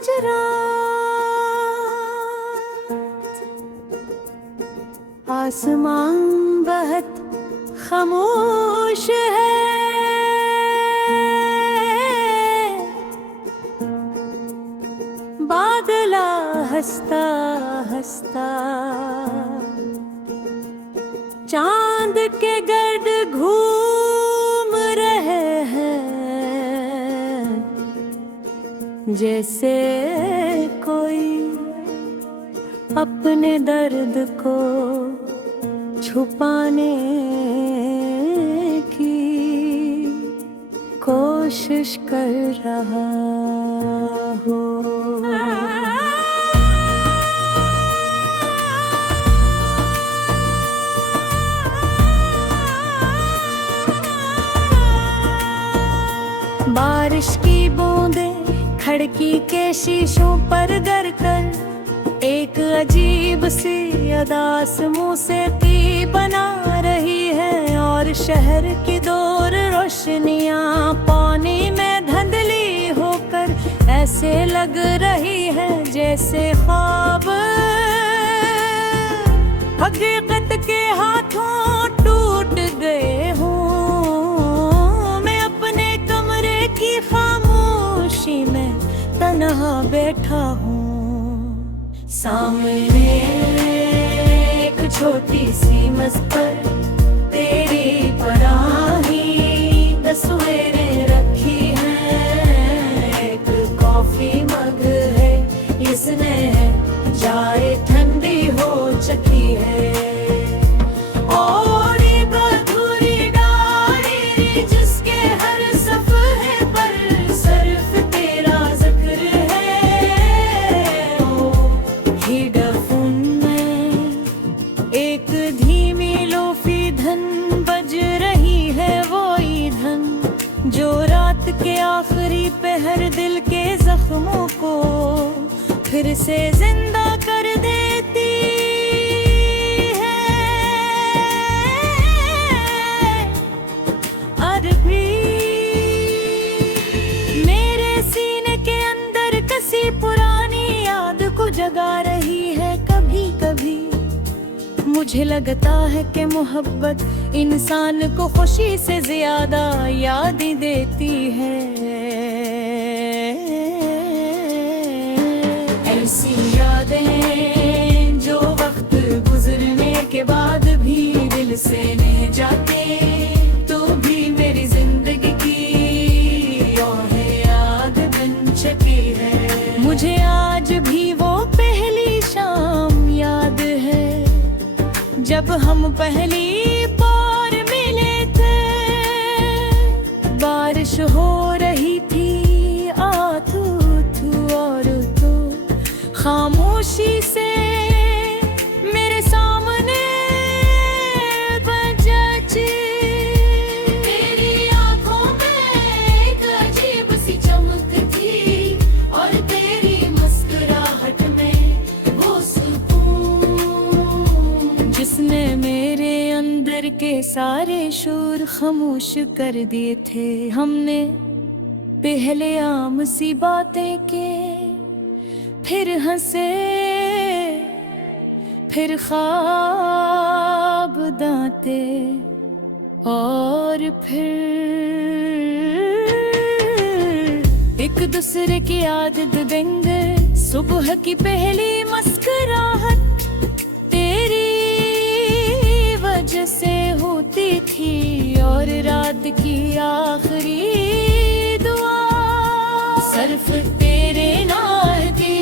आज रात आसमान बहुत खामोश है, बादला हंसता हंसता चांद के गर्द घूम रहे हैं, जैसे कोई अपने दर्द को छुपाने की कोशिश कर रहा हो। बारिश की बूंदें खिड़की के शीशों पर गिरकर एक अजीब सी अदास मौसीकी बना रही है, और शहर की दूर रोशनियां पानी में धुंधली होकर ऐसे लग रही है जैसे ख्वाब हकीकत के हाथों टूट गए हों। मैं अपने कमरे की खामोशी में तन्हा बैठा हूँ, सामने एक छोटी सी मेज पर तेरी पुरानी तस्वीरें रखी हैं। एक कॉफी मग है, इसने चाय ठंडी हो चुकी है, और एक अधूरी डायरी जिसके हर सफ़े पर सिर्फ तेरा जिक्र है। हेडफोन में एक धीमी लोफी धन बज रही है, वो ईंधन जो रात के आखिरी पहर दिल के जख्मों को फिर से जिंदा कर देती है। अरबी मेरे सीने के अंदर कसी पुरानी याद को जगा रही है। कभी कभी मुझे लगता है कि मोहब्बत इंसान को खुशी से ज्यादा याद देती है। ऐसी यादें जो वक्त गुजरने के बाद भी दिल से नहीं जाते, तो भी मेरी जिंदगी की और याद बन चुकी है। मुझे आज भी वो पहली शाम याद है जब हम पहली बार मिले थे। बारिश हो रही थी आथू थू, और तो खामोशी से मेरे सामने बजाची। तेरी आंखों में एक अजीब सी चमक थी, और तेरी मुस्कुराहट में वो सुकून जिसने मेरे अंदर के सारे शोर खामोश कर दिए थे। हमने पहले आम सी बातें की, फिर हंसे, फिर ख्वाब दांते, और फिर एक दूसरे की आदत देंगे। सुबह की पहली मुस्कुराहट तेरी वजह से होती थी, और रात की आखिरी दुआ सिर्फ तेरे नाम की।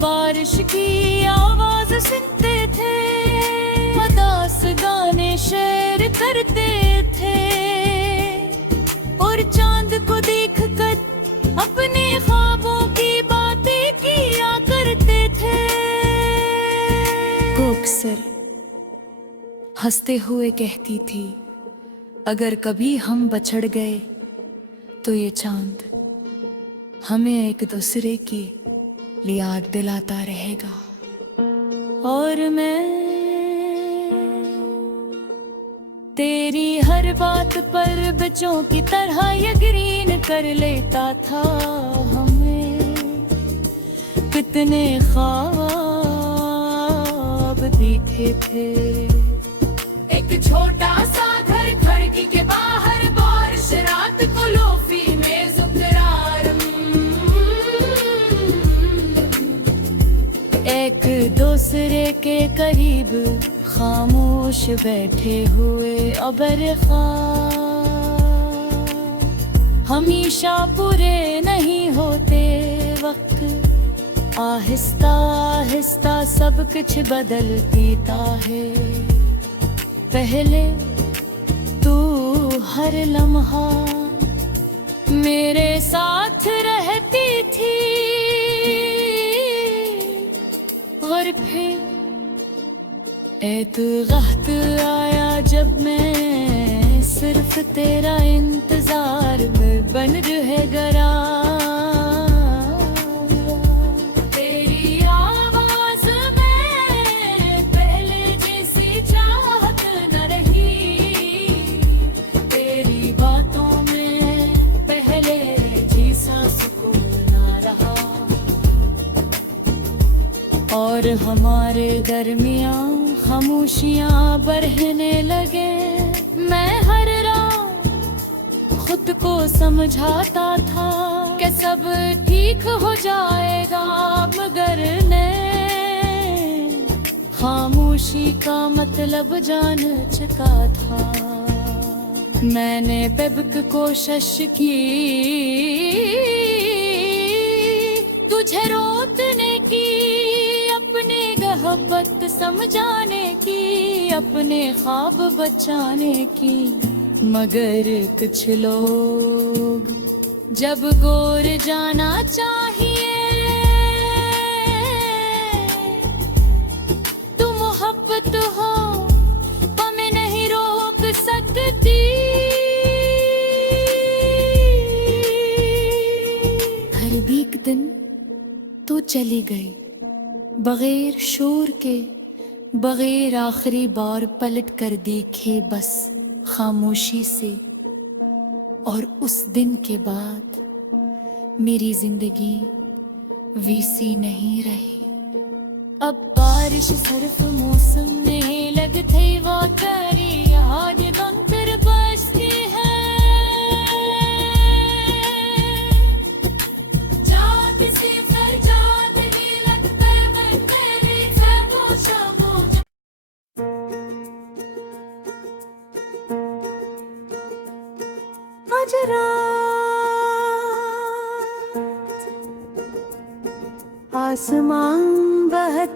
बारिश की आवाज सुनते थे, उदास गाने शेर करते थे, और चांद को देखकर अपने ख्वाबों की बातें किया करते थे। अक्सर हंसते हुए कहती थी, अगर कभी हम बछड़ गए तो ये चांद हमें एक दूसरे की याद दिलाता रहेगा। और मैं तेरी हर हर बात पर बच्चों की तरह यकीन कर लेता था हमें। कितने ख्वाब दिखे थे। एक छोटा सा घर, खिड़की के बाहर बारिश रात को लोफी में जुमरार, एक दूसरे के करीब खामोश बैठे हुए अबरख्वाब। हमेशा पूरे नहीं होते वक्त, आहिस्ता आहिस्ता सब कुछ बदल देता है। पहले तू हर लम्हा मेरे साथ रहती थी, और फिर एक वक्त आया जब मैं सिर्फ तेरा इंतजार में बन रह गया। तेरी आवाज में पहले जैसी चाहत न रही, तेरी बातों में पहले जैसा सुकून न रहा, और हमारे दरमियां खामोशियां बढ़ने लगे। मैं हर रात खुद को समझाता था कि सब ठीक हो जाएगा, मगर मैं खामोशी का मतलब जान चुका था। मैंने बेबक कोशिश की तुझे रोकने की, अपने गहबत समझाने की, अपने ख्वाब बचाने की, मगर कुछ लोग जब गोर जाना चाहिए तो मोहब्बत हो हमें नहीं रोक सकती। हर एक दिन तो चली गई बगैर शोर के, बगैर आखिरी बार पलट कर देखे, बस खामोशी से। और उस दिन के बाद मेरी जिंदगी वैसी नहीं रही। अब बारिश सिर्फ मौसम में लगते वाकई याद बनकर बसती है। जाग से फरजाद ही लगता मैं तेरी ख्वाबों शबों। आज रात आसमान बहुत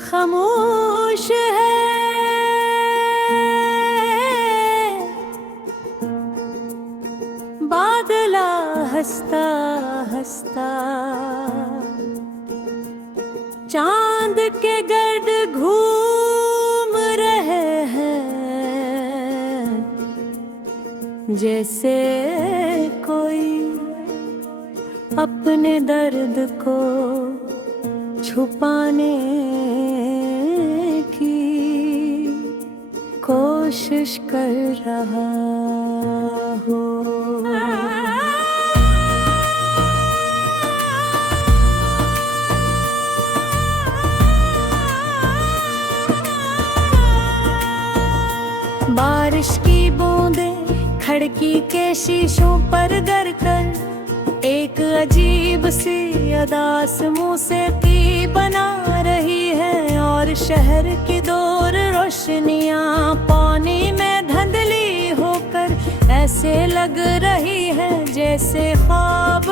खामोश है, बादला हंसता हंसता चांद के गर्द घूम रहे हैं, जैसे कोई अपने दर्द को छुपाने की कोशिश कर रहा हो। बारिश की बूंदें खिड़की के शीशों पर गिरकर एक अजीब सी अदास मौसीकी बना रही है, और शहर की दूर रोशनियां पानी में धुंधली होकर ऐसे लग रही है जैसे ख्वाब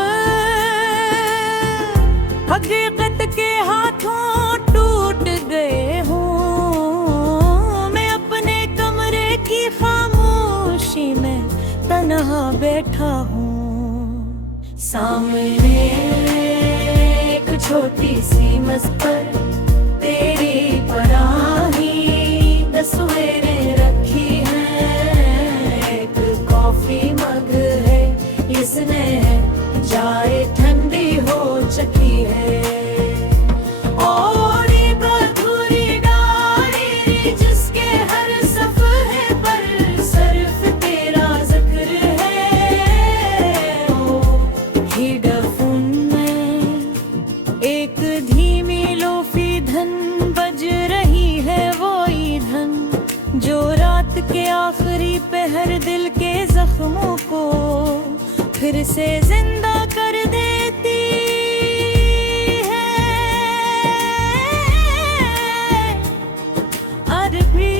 हकीकत के हाथों टूट गए हों। मैं अपने कमरे की खामोशी में तन्हा बैठा हूँ, सामने एक छोटी सी मेज पर तेरी पराही तस्वीरें रखी हैं। एक कॉफी मग है, इसने चाय ठंडी हो चुकी है, और एक अधूरी डायरी जिसके हर सफ़े पर सिर्फ के आखिरी पहर दिल के जख्मों को फिर से जिंदा कर देती है। और भी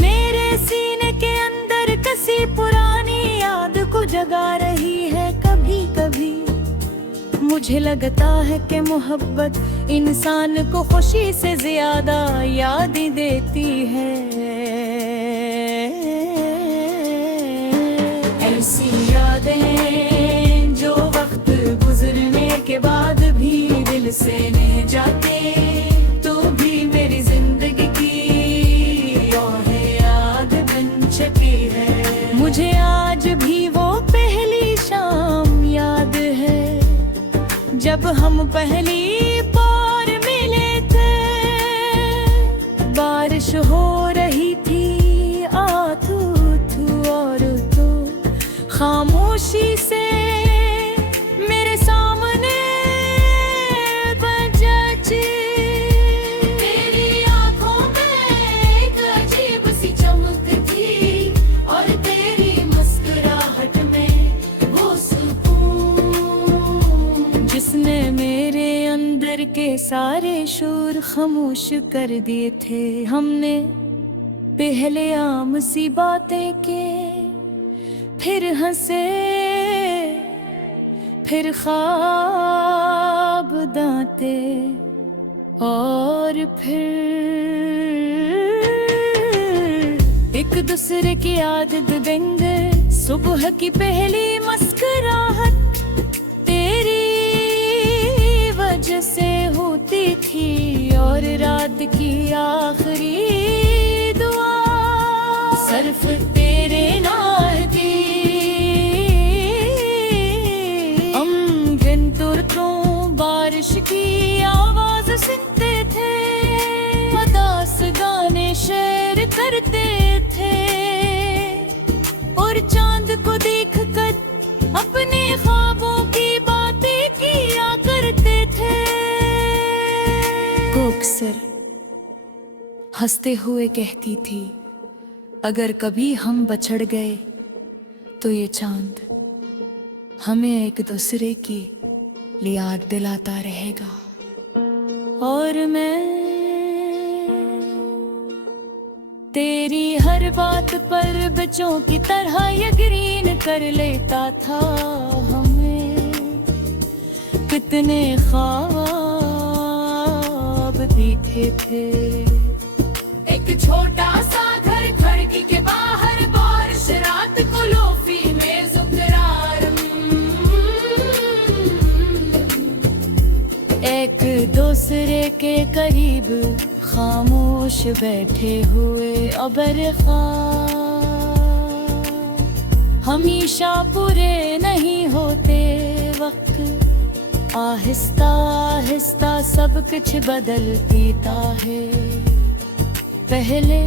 मेरे सीने के अंदर कसी पुरानी याद को जगा रही है। कभी कभी मुझे लगता है कि मोहब्बत इंसान को खुशी से ज्यादा याद देती है। ऐसी यादें जो वक्त गुजरने के बाद भी दिल से नहीं जाते, तो भी मेरी जिंदगी की और याद बन चुकी है। मुझे आज भी वो पहली शाम याद है जब हम पहली बार मिले थे। बारिश हो रही थी आथू थू और तो खामोशी से मेरे सामने बजाची। तेरी आंखों में एक अजीब सी चमक थी और तेरी मुस्कुराहट में वो सुकून जिसने मेरे अंदर के सारे शोर खामोश कर दिए थे। हमने पहले आम सी बातें की, फिर हंसे, फिर ख्वाब दांते और फिर एक दूसरे की आदत देंगे। सुबह की पहली मुस्कुराहट तेरी वजह से होती थी और रात की आखिरी दुआ सिर्फ तेरे नाम थी। हम दिन तुरकों बारिश की आवाज सुनते थे, उदास गाने शेयर करते थे और चांद को देखकर अपने ख्वाबों की बातें किया करते थे। अक्सर हंसते हुए कहती थी, अगर कभी हम बछड़ गए तो ये चांद हमें एक दूसरे की याद दिलाता रहेगा। और मैं तेरी हर बात पर बच्चों की तरह यकीन कर लेता था। हमें कितने ख्वाब दिखे थे। एक छोटा सा घर खिड़की के बाहर, बारिश रात को लोफी में जुकरार, एक दूसरे के करीब खामोश बैठे हुए अबरखा। हमेशा पूरे नहीं होते वक्त, आहिस्ता आहिस्ता सब कुछ बदल देता है। पहले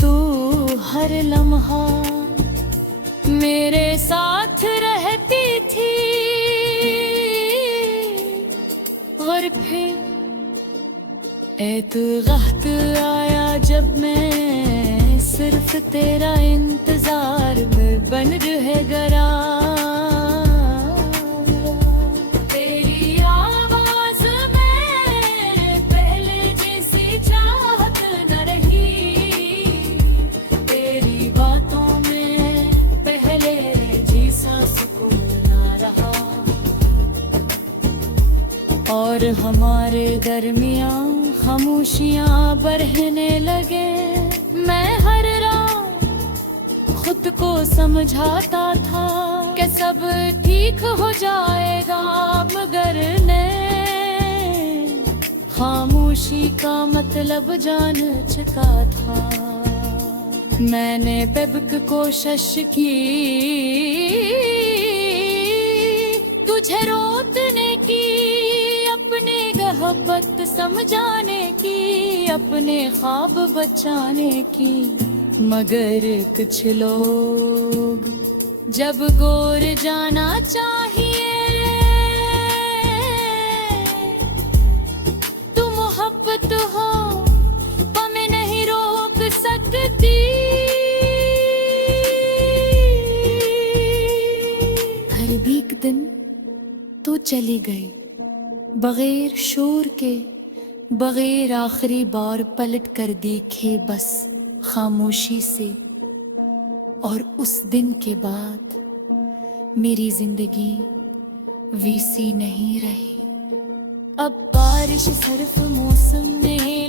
तू हर लम्हा मेरे साथ रहती थी और फिर एक वक्त आया जब मैं सिर्फ तेरा इंतजार में बन रह गया। और हमारे दरमियां खामोशियां बढ़ने लगे। मैं हर रात खुद को समझाता था कि सब ठीक हो जाएगा, मगर मैं खामोशी का मतलब जान चुका था। मैंने बेबक कोशिश की तुझे रोकने की, अपने मोहब्बत समझाने की, अपने ख्वाब बचाने की, मगर कुछ लोग जब गोर जाना चाहिए तो मोहब्बत हो हमें नहीं रोक चली गई बगैर शोर के, बगैर आखिरी बार पलट कर देखे, बस खामोशी से। और उस दिन के बाद मेरी जिंदगी वैसी नहीं रही। अब बारिश सिर्फ मौसम में